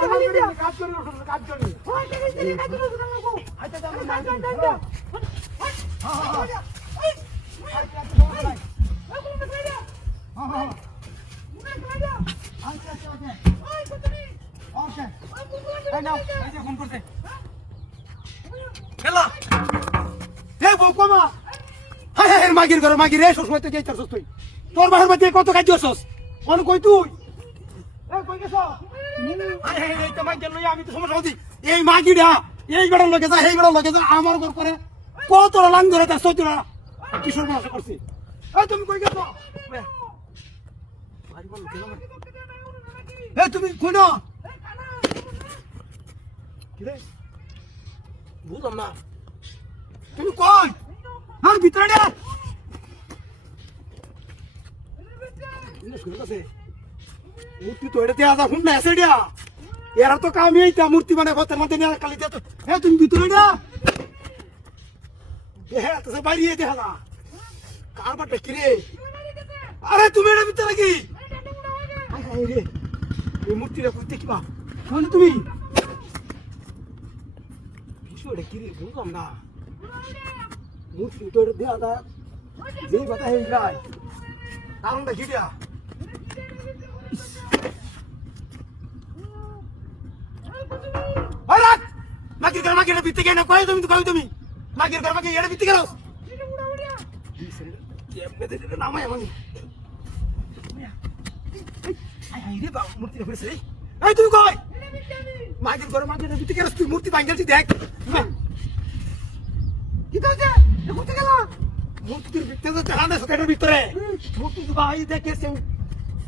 কাজ করি কাজ করি আচ্ছা ফোন করতে খেলা হে বকমা হাই হাই মাগির ঘরে মাগির রে সসময় তো যাইতাছস তুই তোর বাহির মধ্যে কত কাজ করছস কোন কই তুই এ কই গেছ হাই হাই এই তো মাগির লই আমি তো সমস্যা হচ্ছি এই মাগিরা এই বেড়ার লগে যা এই বেড়ার লগে যা আমার ঘর করে কত লাং ধরে তার সত্যরা কিশোর মাস করছি এই তুমি কই গেছ এ তুমি কই না কিরে বুঝলাম না তুমি কই আর ভিতরে না মূর্তি তো এটা দেয়া যা শুন না এসে দিয়া এরা তো কামই এইটা মূর্তি মানে ভতের মধ্যে নিয়ে কালি দিয়া তো হ্যাঁ তুমি ভিতরে না হ্যাঁ তো সে বাইরে দেখা না কার বাটে কিরে আরে তুমি এটা ভিতরে কি রে এই মূর্তিটা করতে কি বা শুন তুমি বিষয়টা কিরে বুঝলাম না মূর্তি তো এটা দেয়া যা যেই কথা হয়ে যায় কারণটা কি দিয়া মাগির ঘর মাগির ভিত্তি কেন কয় তুমি তো কয় তুমি মাগির ঘর মাগির এটা ভিত্তি কেন কেমনে দিতে নামাই আমি আই আই রে বাবা মূর্তি ফেরছে এই তুমি কয় মাগির ঘর মাগির ভিত্তি কেন তুই মূর্তি ভাঙালছি দেখ কি কইছে কোথায় গেল মূর্তির ভিতরে তো হানা সকেটের ভিতরে মূর্তি তো ভাই দেখেছে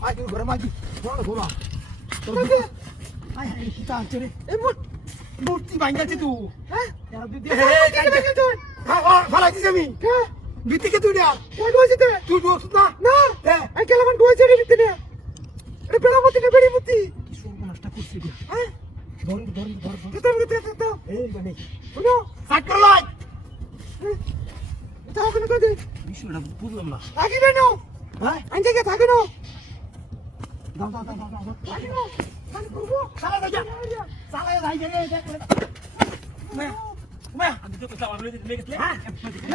মাগির ঘর মাগি বড় ঘোরা আই আই কি তা চলে এই মূর্তি ভাঙালছি তুই হ্যাঁ ভালো আছিস আমি ভিত্তিকে তুই না তুই না না এই কেলামান ডুয়েছে রে ভিত্তি না এটা বেড়ামতি না বেড়ি মূর্তি কি সর্বনাশটা করছিস হ্যাঁ ধর এই মানে শুনো সাইড কর লাই এটা ওখানে কই দে বিষয়টা বুঝলাম না আগে বেনো হ্যাঁ আনতে কে থাকে না দাও আগে নো খালি করব সালা যা সালা যাই রে দেখ আমি তো কথা বলে দিতে গেছিলে হ্যাঁ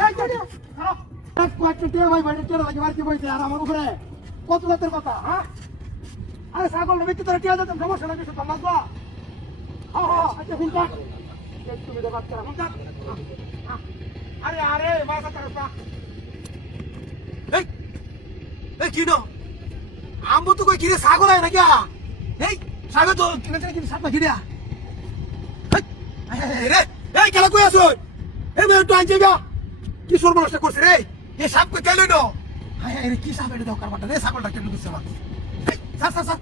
এই চলো এক কোয়ার্টার ভাই ভাই চলো লাগে মারতে বইতে আর আমার উপরে কত রাতের কথা হ্যাঁ আরে ছাগল নবীতে তোরা টিয়া দিতাম সমস্যা নাই কিছু তোমার তো হ্যাঁ আচ্ছা ফোন কর তুমি তো বাচ্চা ফোন কর আরে আরে মাথা কাটা এই কি নো আমবো তো কই কি রে ছাগল আয় না কি এই ছাগল তো কিনে কি সাপা কি রে রে এই কেলা কই আছো এই মেয়ে তো আনছে গা কি সর্বনাশটা করছে রে এই সাপ কই কেন নো হায় হায় রে কি সাপ এটা দাও কারবাটা রে ছাগলটা কেন দিছে আমার এই স্যার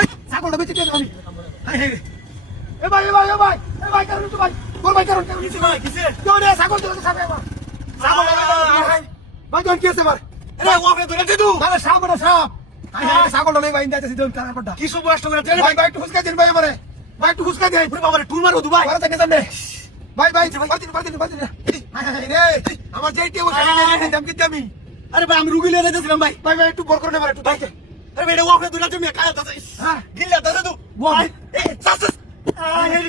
এই ছাগলটা বেঁচে গেল আমি হায় হায় রে এ ভাই কারণ তো ভাই তোর ভাই কারণ কেন দিছে ভাই কিসে তো রে ছাগল তো সাপ আমার ছাগল ভাই জন কি আছে আমার আরে ওকে ধরে দে তুই আরে সাপ হায় হায় ছাগলটা নেই ভাই ইন্দাতে দিন কারবাটা কি সর্বনাশটা করে ভাই একটু হুসকা দিন ভাই আমারে ভাই একটু হুসকা দে পুরো বাবারে টুর মারো দুবাই মারা থাকে জানে ভাই বাতিন রে আমার যেইটি ও সামনে দাম কি দামি আরে ভাই আমি রুগী লয়ে যাচ্ছিলাম ভাই একটু বড় করে নেবার একটু ভাই আরে ভাই এটা ওকে দুলা তুমি কায়া দাও হ্যাঁ গিল্লা দাও তুই ওই সাস আরে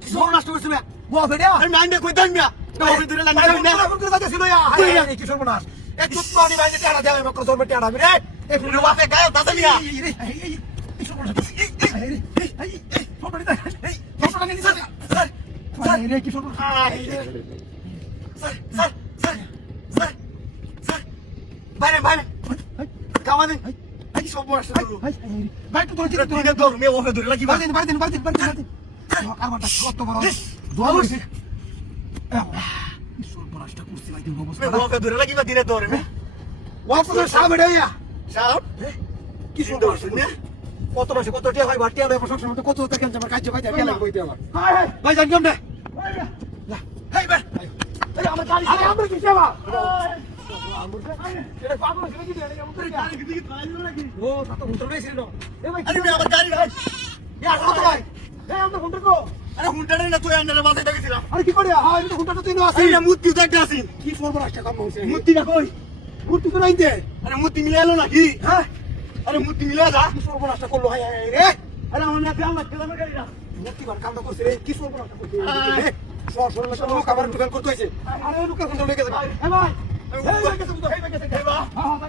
কি সর্বনাশ করছিস বে ও বেড়া আরে আমি কই দাম মিয়া ওকে দুলা না না করে যাচ্ছিল ইয়া কি সর্বনাশ এক চুপ পানি ভাই টেড়া দেও মকর জন্ম টেড়া রে এ পুরো ওকে গায় দাদা মিয়া এই সর্বনাশ এই সর্বনাশ নিয়ে যা রে কি ছোট স্যার বাইরে কামানে কি সব বড় ভাই তো তোর দিকে দৌড় মে ওকে দৌড় লাগি বাড়ি দিন কারবাটা কত বড় দৌড় কি সব বড়টা করছি ভাই তুমি অবস্থা মে ওকে দৌড় লাগি বা দিনে দৌড় মে ওকে তো সাব রেয়া সাব কি সব বড় না কত মাসে কত টিয়া ভাই ভাটিয়া ভাই প্রশংসা মত কত টাকা আমার কাজ ভাই টিয়া লাগবে কইতে আমার ভাই জান কেমনে হেই ভাই এই আমার গাড়ি আরে আমরা কি সেবা এটা পাগল করে কি এটা আমার গাড়ি কি দিকে তাই লাগি ও তা তো হুন্ডা নেই ছিল এ ভাই আরে আমার গাড়ি ভাই ইয়ার কত ভাই এই আমরা হুন্ডা কো আরে হুন্ডা না তুই আন্ডারে মাথায় দেখছিলাম আরে কি করে হ্যাঁ এটা হুন্ডা তো তুই আছে এই মুত্তি তো একটা আছে কি সর্বনাশটা কাম হইছে মুত্তি না কই মুত্তি তো নাইতে আরে মুত্তি মিলে এলো নাকি হ্যাঁ আরে মুত্তি মিলে যা কি সর্বনাশটা করলো হায় হায় রে আরে আমার না খেয়াল লাগছে আমার গাড়িটা মুক্তি বার কামটা করছে রে কি সর্বনাশ করছে সর সর না লোক আবার দোকান করতে হইছে আরে লোক কোন লয়ে গেছে এ ভাই এই গেছে বুঝো এই গেছে হ্যাঁ হ্যাঁ